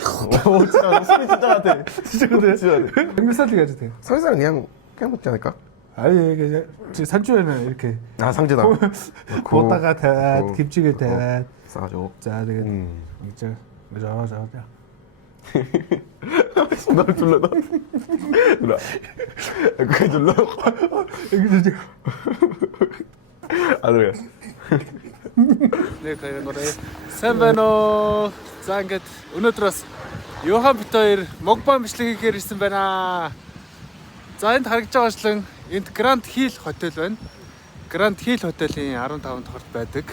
진짜 소리 진짜 같아. 진짜 그래? 삼겹살이 가도 돼. 설사 그냥 먹지 않을까? 아니 이게 산초에는 이렇게 아 상주다. 보다가 다 김치를 다 싸줘. 자 되게 진짜 맞아. 나 졸라. 졸라. 그 졸라. 이게 아 그래. 네 그런 거래. 샌베노 zanget өнөөдрөөс Йохан бит хоёр мукбан бичлэг хийхээр ирсэн байна. За энд харагдж байгаачлан энд Grand Hill хотел байна. Grand Hill хотелийн 15 дахь байдаг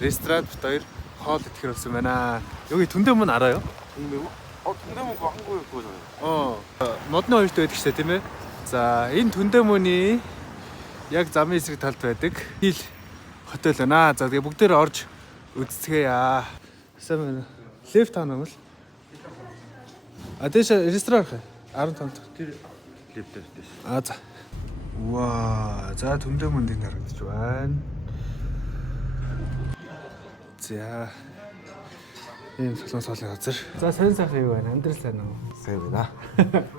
ресторан бит хоёр хоол идэхээр болсон байна. 여기 둔대문 알아요? 동대문? 동대문 그거 한국에 그거잖아요. модны хоёрт байдаг шүү дээ тийм ээ. За энэ 둔대문이 яг замын эсрэг талд байдаг Hill хотел байна. За тэгээ бүгдээр орж үзцгээе. Сайн лефт ханаа бол. А дэш ресторан 15 дахь. 립들. А за. Ваа, за 둔대문 дэнд харагдаж байна. За. ийм солонгос газар. За сонь сайхан юу байна? Амьдрал сайн уу? сайн байна.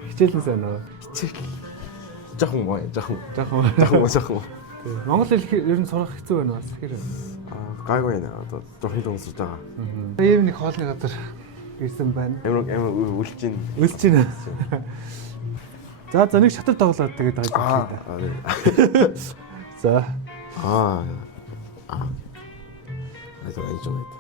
Хичээлэн сайн уу? хичээл. Жохон моо, жохон. Жохон. Монгол хэл ер нь сурах хэцүү байна бас. Тэгэхээр гайгүй байна. Одоо жохон хэд унсаж байгаа. ийм нэг хоолны газар ирсэн байна. Амар үлж ийн. Үлж байна. За нэг шатар тоглоод тэгээд байгаа юм да. За. 아이고 좀 했다.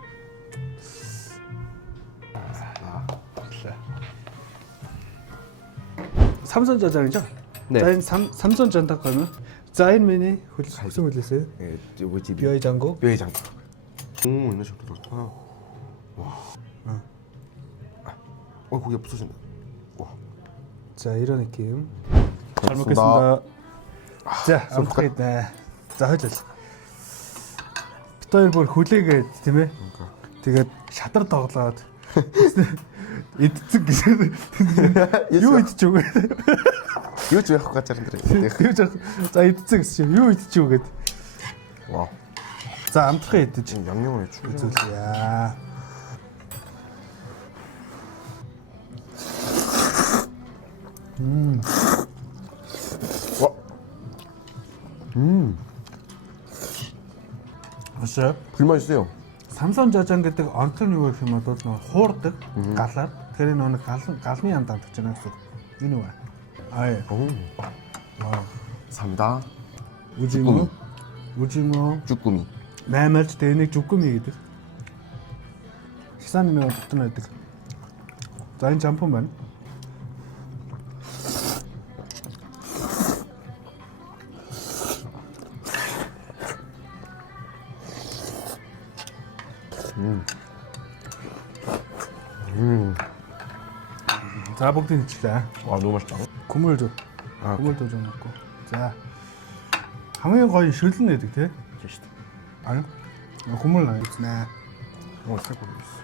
삼선 짜장이죠? 네. 자, 삼선 전탁 가면 자인 미니 무슨 흘렸어요? 예, 뭐지? 뼈의 장고? 뼈의 장고. 이거 좋다. 와. 고기가 부서진다. 와. 자, 이런 느낌. 잘 먹겠습니다. 자, 아무튼 자, 하자. 비타일 볼 хүлээгээд тийм ээ. Тэгээд шатар тоглоод идцэг гэсэн. Юу идчих вэ? Юу ч явах гэж байгаа юм. За идцэг гэсэн чинь юу идчих вэ гээд. Вау. За амтхаа идэж 양념을 үзүүлье. 와. Ашаа 불만 있어요. 삼선 짜장 гэдэг онцлог нь юу гэх юм бол хуурдаг галаар тэр нэг галны янд амтж байгаа гэсэн. Энэ үү? Аа. Вау. 삼다. 우징어. 쭈꾸미. маймалж тэр нэг жуггүми гэдэг. Хисааны нэг дотор байдаг. За энэ жампон байна. 자, 복도 넣읍시다. 와 너무 맛있다. 국물 좀. 국물도 좀 넣고. 자. 하면 거의 실든 애들 돼? 아니요. 국물 넣어야지. 네. 살고 있어.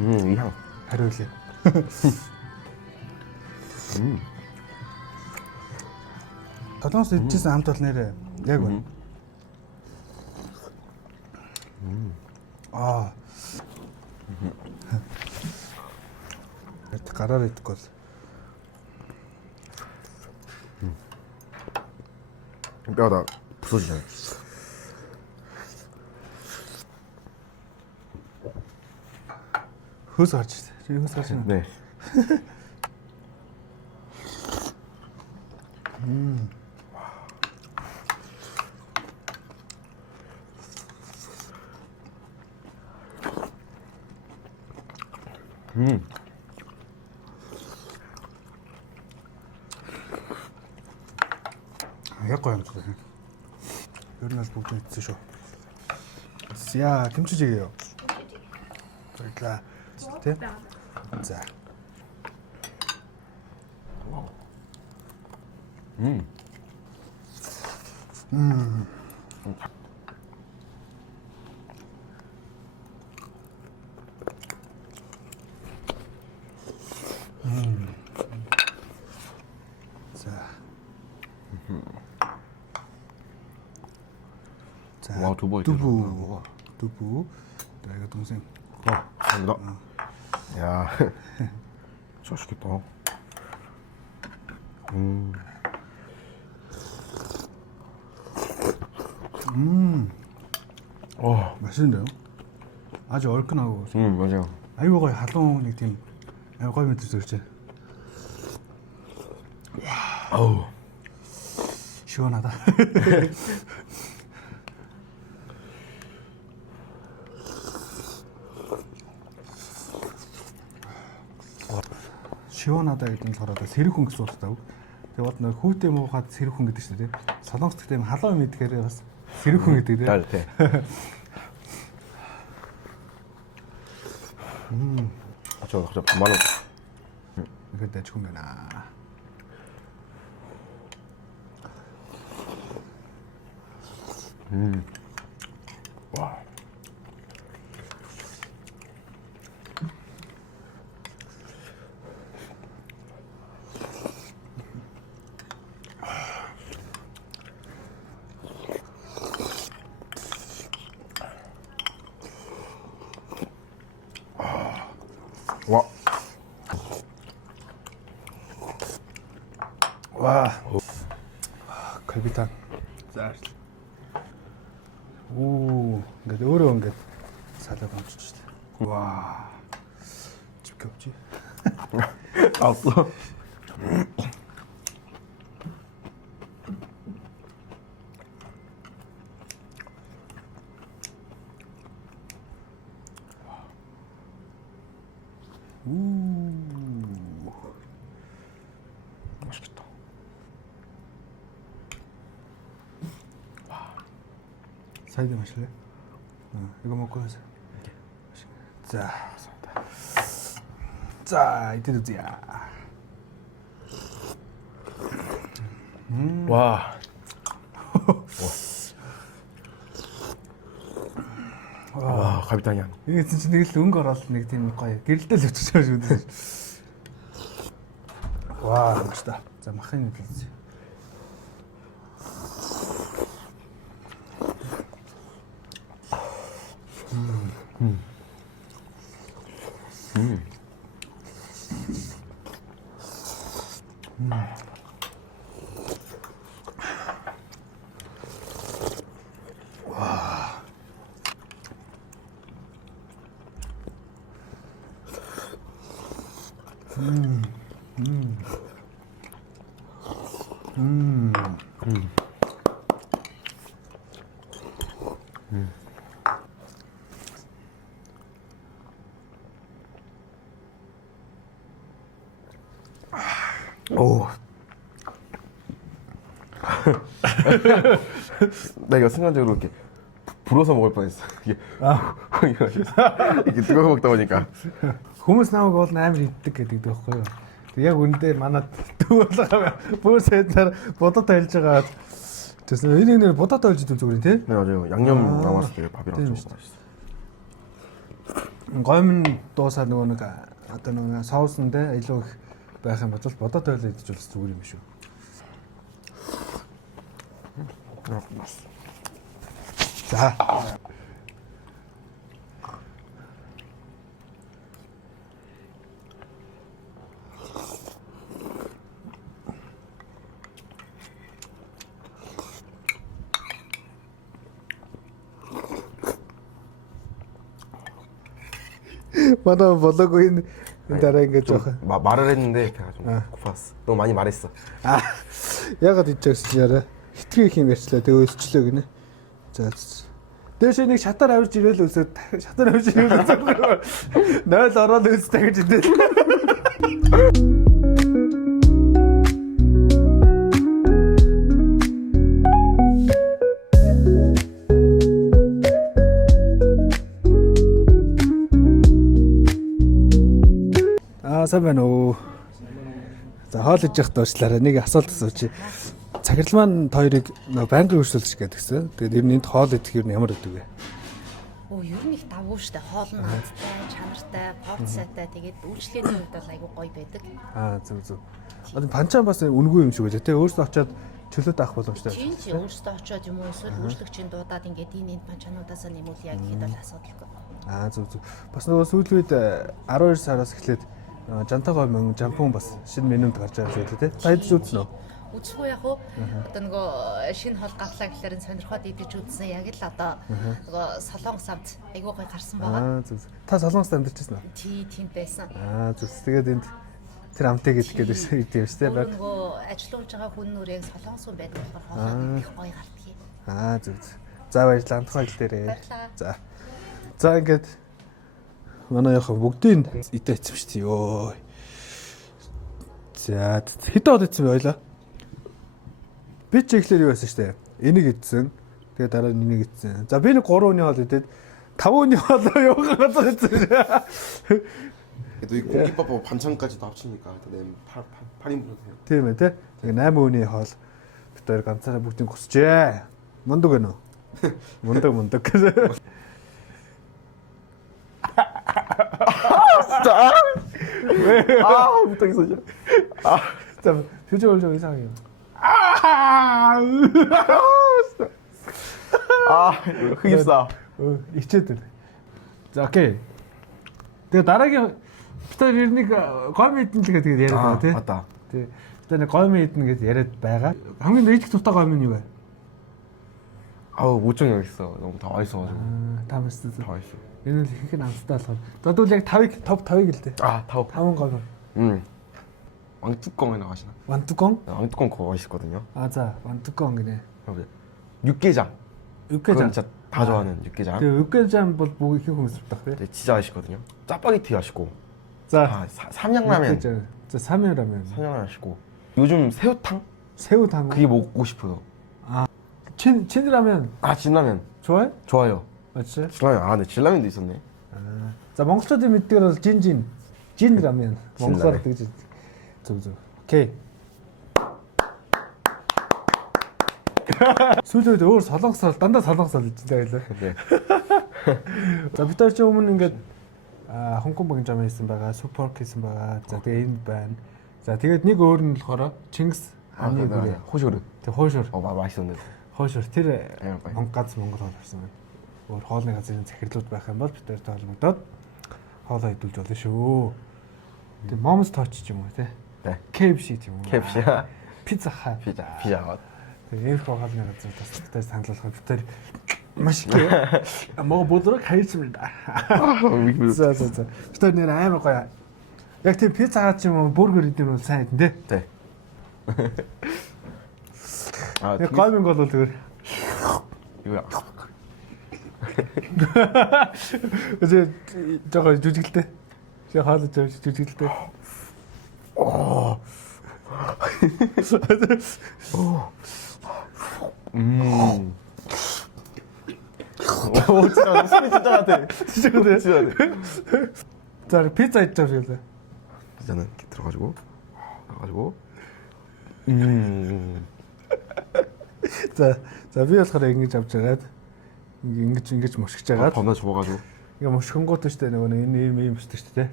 이 향. 바로 이렇게. Толгоос идчихсэн хамт бол нэрээ яг байна. гараар идэхгүй бол 뼈가 부서지잖아요. хөөс гарч ирсэн. Чи хөөс гарч ирсэн. 네. Яг гоё юм шиг. Ер нь бол бүгд мэдсэн шүү. За, 김치찌개요. 저기가 네? 자. 자. 와, 두부. 두부. 자, 이거 동생. 감사합니다. 야, 맛있겠다. 맛있는데요? 아주 얼큰하고. 맞아요. 아이고 거의 халуун нэг тийм гоё мэдэрч байна. 아우. 시원하다. 시원하다 гэдэг нь сороод сэрүүхэн гэсэн утгатай. Тэгээ бод нэг хүүтэй муухад сэрүүхэн гэдэг шүү дээ. Солонгос гэдэг юм халуун мэдгээр бас сэрүүхэн гэдэг дээ. 날 돼. 저 반만 원. 이거 내 죽으면아. 와. 와. 와. 갈비탕. 자. 오, 근데 어려운 게 살려가 주시다. 와. 집게 없지? 알았어. 맛있겠다. 사이드 마실래? 이거 먹고 하세요. 자, 자, 이때 드디어. 와. 와, 갈비탕 향. 이게 진짜 нэг л өнгө ороод нэг тийм гоё гэрэлтэл өчөж байгаа шүү дээ. Ваа, 멋있다. За, махын хэлсэн. 오. 나 이거 순간적으로 이렇게 불어서 먹을 뻔했어. 이게 이게 뜨거워 먹다 보니까. Хүмүүс намайг бол амар иддэг гэдэг байхгүй юу. Тэг яг үндэ манад дүүлгаа бөөсөөр будад ойлж байгаа. Тэс энийг нэр будад ойлж идэв зүгээр тий. 네 맞아요. 양념 남았을 때 밥이랑 좀 맛있어. Гомн дуусаад нөгөө нэг одоо нөгөө соусндээ илүү их байх юм бол бодоод ойлж идэж бол зүгээр юм шүү. За. 맞아, 뭐라고 했는데 дараа ингэж жоох. 말을 했는데 배가 좀 고팠어. 너무 많이 말했어. 아, ягаад ичээс яарэ. Хитрхи их юм ярьчлаа. Тэгээ өсчлөө гинэ. За. Дээш нэг шатар авирж ирээл өсөд шатар авирж ирээл өсөд. Нойл ороод өстэй гэж дээ. Сайн байна уу. За хоол иж явах дуучлаарай. Нэг асуулт асуучих. Цагирал маань хоёрыг байнгын өршөөлж гэдэгсэн. Тэгээд ер нь энд хоол идэх ер нь ямар өгдөг вэ? Оо ер нь их давгүй штэ. Хоол нь азтай, чанартай, порц сайтай. Тэгээд үйлчлэгээний хувьд бол айгүй гоё байдаг. Аа зөв. Одоо панчаан бас үнгүй юм шиг үү те. Өөрөөсөө очиод чөлөөт авах боломжтой Тийм чи өөрсдөө очиод юм уу эсвэл үйлчлэгчийн дуудаад ингээд энэ чануудаас нэмүүл яг хэд бол асуудалгүй. Зүг. Бас нөгөө сүүлийн үед 12 сараас эхлээд жантагой мөн жампун бас шинэ менюд гарч байгаа юм шиг тий. Та хэд үзсэн үү? Үзэхгүй яг уу одоо нөгөө шинэ хол гарлаа гэхлээр сонирхоод идэж үзсэн яг л одоо нөгөө солонгос амт айгуу гой гарсан байгаа. Зүг. Та солонгост амьдарч байсан уу? Тийм байсан. Зүг. Тэгээд энд тэр амтыг гэдэг гэдэг юм шүү дээ. Нөгөө ажиллаж байгаа хүн нүр яг солонгос хүн байдаг болохоор хоолой их гоё гардгийг. Зүг. За баярлалаа. Амтхан хэл дээрээ. Баярлалаа. За ингээд манай яхаа бүгдийг идэ идсэн шүү дээ. Йоо. За хэд удаа идсэн бэ ойлоо? Би ч ихлээр юу байсан шүү дээ. Энийг идсэн. Тэгээ дараа нь энийг идсэн. За би нэг 3 өний хоол идээд 5 өний хоол явах газар идсэн. 그래도 이 고기밥 반찬까지 다 합치니까 그다음 8인분 해요. Тийм ээ тий. Тэгээ 8 өний хоол бид хоёр ганцаараа бүгдийг гусчээ. Мундаг гэнэ үү? Мундаг. 못하겠어 진짜. 자, 표정을 좀 이상해요. 흑입사. ичээд байна. За окей. Тэгээ дараагийн битэр ирнийг гой мэдэн л гэдэг яриад байгаа тий. 맞다. Тий. Битэр гой мэдэн гэж яриад байгаа. хамгийн дэжиг туфта гой мэдэн юу вэ? 아우 못 정하겠어. 너무 다 맛있어가지고. 다 맛있어. 다 맛있어. 얘는 이렇게 남스다 알아. 너도 яг 5위 톱 5위일 때. 아 다오. 5원 거. 왕뚜껑에 나가시나? 완뚜껑? 왕뚜껑 그거 맛있거든요. 자, 완뚜껑 그네. 육개장. 육개장. 진짜 다 좋아하는 육개장. 그 육개장 뭐 이렇게 고맙습니다. 그래? 네, 진짜 맛있거든요. 짜파게티 맛있고. 자, 삼양라면. 자, 삼양라면. 삼양라면 맛있고. 요즘 새우탕? 새우탕. 그게 먹고 싶어요. 진라면. 진라면. 좋아해? 좋아요. 맞지? 진라면. 네, 진라면도 있었네. 자, 몽스터들 밑에로 진라면. 몽스터 되지. 저. 오케이. сүүлдээ өөр солонгосоор дандаа солонгосоор хэлжтэй байлаа. 네. За бид нар ч өмнө ингээд Хонконг багжам хийсэн байгаа, Суперк хийсэн байгаа. За тэгээ энэ байна. За тэгээд нэг өөр нь болохоор Чингис хааны гүрээ. 호쇼르. Тэг хойшор. 맛있었는데. Хойшор тэр гоё. Ганц Монгол хоол авсан байна. Өөр хоолны газрын захирлууд байх юм бол бид нар тоолмогдоод хоолоо идүүлж болно шүү. Тэг Mom's Touch ч юм уу те. 네. KFC ч юм уу. KFC야. Pizza Hut. 피자. Эрх хоолны газар тастай саналуулахад бид нар маш их мого бодрог хайсан юм да. За. Бид нар нэр амар гоё. Яг тийм пицца хаа ч юм уу бургер идэв бол сайн хэдэн тий. 네. Яг гойминг бол зүгээр. 이거야. Өсөө жоо жүжиглээ. Жоо хаалж жүжиглээ. 진짜 소리 진짜 같아. 진짜 그래. 자, 피자 있죠, 그래서. 피자는 이렇게 들어가지고. 자, би болохоор ингэж авч жагаад ингэж мушгиж жагаад 범나 줘가지고. 이거 мушгин гот шүү дээ нөгөө энэ юм шүү дээ.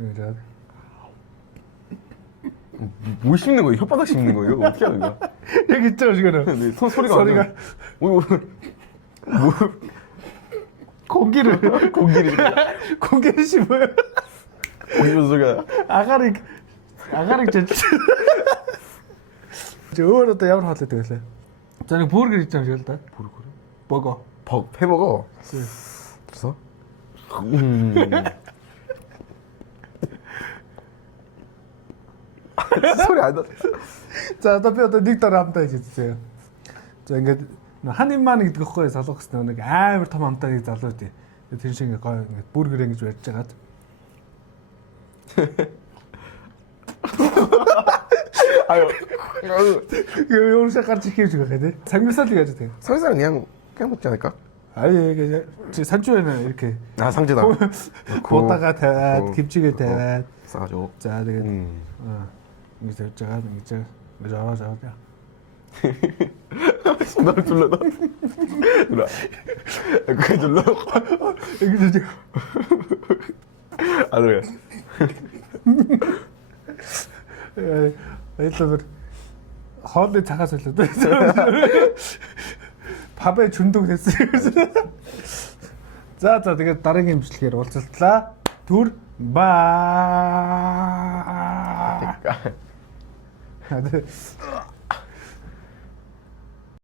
ингэж жагаад. 뭐 씹는 거예요? 혓바닥 씹는 거예요? 어떻게 하는 거야? 여기 있죠, 지금. 네, 소리가 완전. 공기를 씹어요. 무슨 소리야? 아가리 진짜. 저 өөрөө одоо ямар хоол идэх вэ? За нэг бургер хийж байгаа юм шиг л да. бургер. 버거. 회버거. 그래서 소리 안 나. За одоо би одоо нэг дараа хамтаа хийж үзье. За ингээд 한 입만 гэдэг хөхгүй солонгос нэг амар том хамтаа нэг залуу дээ. Тэр шиг ингээд гоё ингээд бургер ингэж барьж жагаад. 아유. 요새 같이 키우지 가야 삼겹살 가지고 돼. 삼겹살은 그냥 먹지 않을까? 아니 이게 산초에는 이렇게 상자다. 보다가 다 김치게 돼. 싸가지고. 자, 되게 이제 제가 이제 좋아. 나 졸라. 그게 졸라. 이게 이제 안 그래. 일단 хоолны цагаас болоод. Пабэ чүндэг гэсэн. За тэгээд дараагийн имжлэгээр уулзалтлаа. Түр баа.